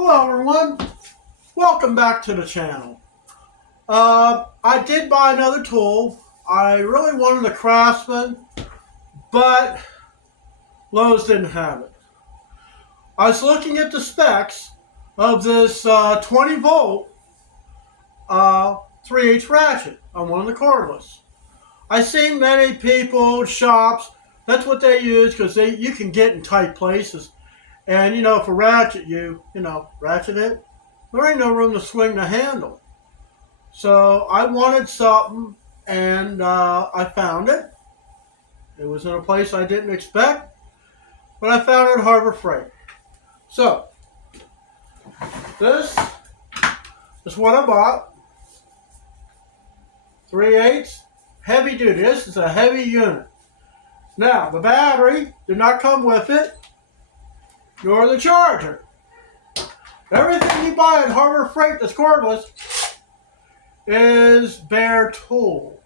Hello everyone, welcome back to the channel. I did buy another tool. I really wanted a Craftsman, but Lowe's didn't have it. I was looking at the specs of this 20 volt 3/8 ratchet on one of the cordless. I've seen many people, shops, that's what they use because you can get in tight places. And for ratchet, you ratchet it. There ain't no room to swing the handle. So I wanted something, and I found it. It was in a place I didn't expect, but I found it at Harbor Freight. So this is what I bought. 3/8 heavy duty. This is a heavy unit. Now the battery did not come with it, nor the charger. Everything you buy at Harbor Freight that's cordless is bare tool.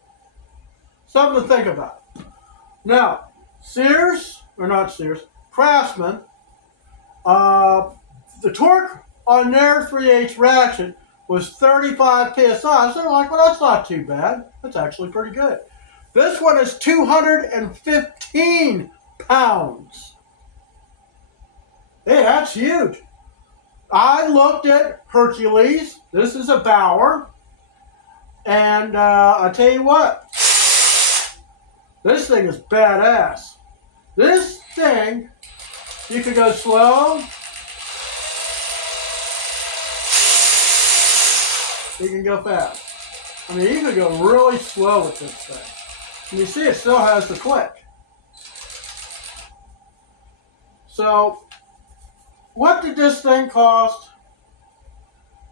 Something to think about. Now, Craftsman, the torque on their 3/8 ratchet was 35 psi. So they're like, well, that's not too bad. That's actually pretty good. This one is 215 pounds. Hey, that's huge. I looked at Hercules. This is a Bauer. And I tell you what, this thing is badass. This thing, you can go slow. You can go fast. I mean, you can go really slow with this thing. And you see it still has the click. So, what did this thing cost?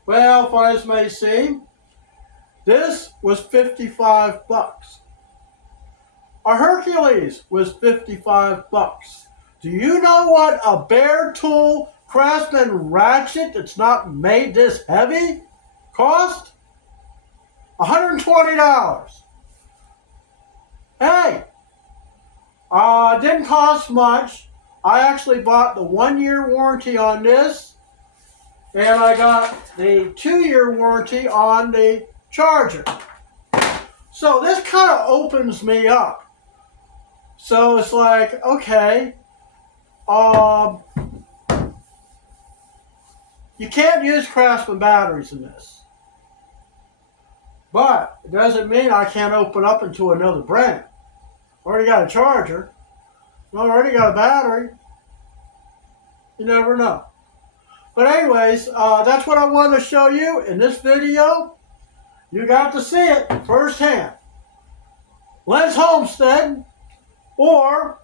Well, funny as may seem, this was 55 bucks. A Hercules was 55 bucks. Do you know what a bare tool Craftsman ratchet that's not made this heavy cost? $120. Hey, didn't cost much. I actually bought the 1-year warranty on this, and I got the 2-year warranty on the charger. So this kind of opens me up. So it's like, okay, you can't use Craftsman batteries in this. But it doesn't mean I can't open up into another brand. Already got a charger. Already got a battery. You never know. But anyways, that's what I wanted to show you in this video. You got to see it firsthand. Les Homestead or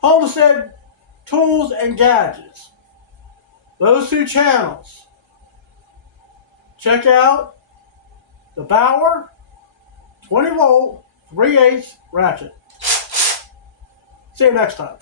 Homestead Tools and Gadgets. Those two channels. Check out the Bauer 20 volt 3/8 ratchet. See you next time.